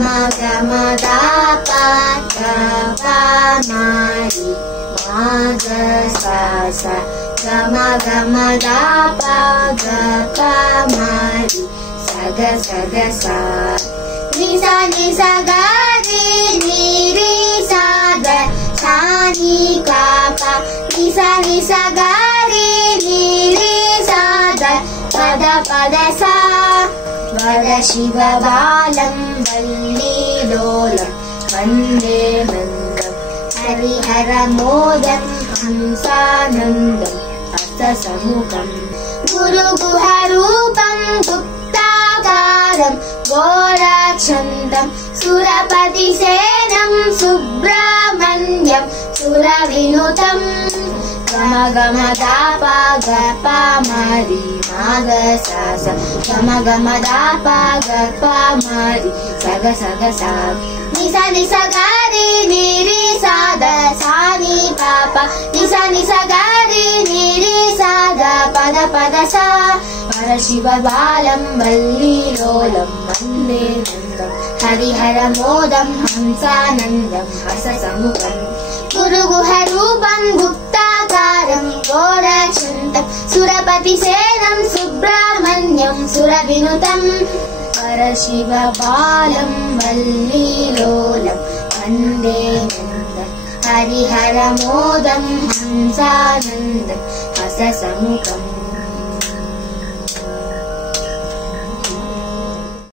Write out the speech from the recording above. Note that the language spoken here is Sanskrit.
गमदा पामारि मागसा गमदा पामारि सगसा निसा निसा गारि निरि साग सानि पापा निसा निसा गारि निरि साग पद पद सा वद शिवबालं वल्लीलोलं वन्दे नन्दं हरिहरमोदं हंसानन्दं हस्तसमुखं गुरुगुहरूपं गुप्ताकारं घोराच्छन्दं सुरपतिसेनं सुब्रह्मण्यं सुरविनुतं गमदा पामारि मागसा गमदा पामारि सगसा निसा निसा गारि निरि साद सानि पापा निसा निसा गारि निरि साद पद पद सा परशिवबालं वल्लीलोलं वन्दे नन्दं हरिहरमोदं हंसानन्दं हससमुखं गुरुगुहरूपं गुप्ताकारं घोरचन्दं सुरपतिसेनं सुब्रह्मण्यं सुरविनुतं परशिवबालं वल्लीलोलं वन्दे नन्दं हरिहरमोदं हंसानन्दं हससमुखम्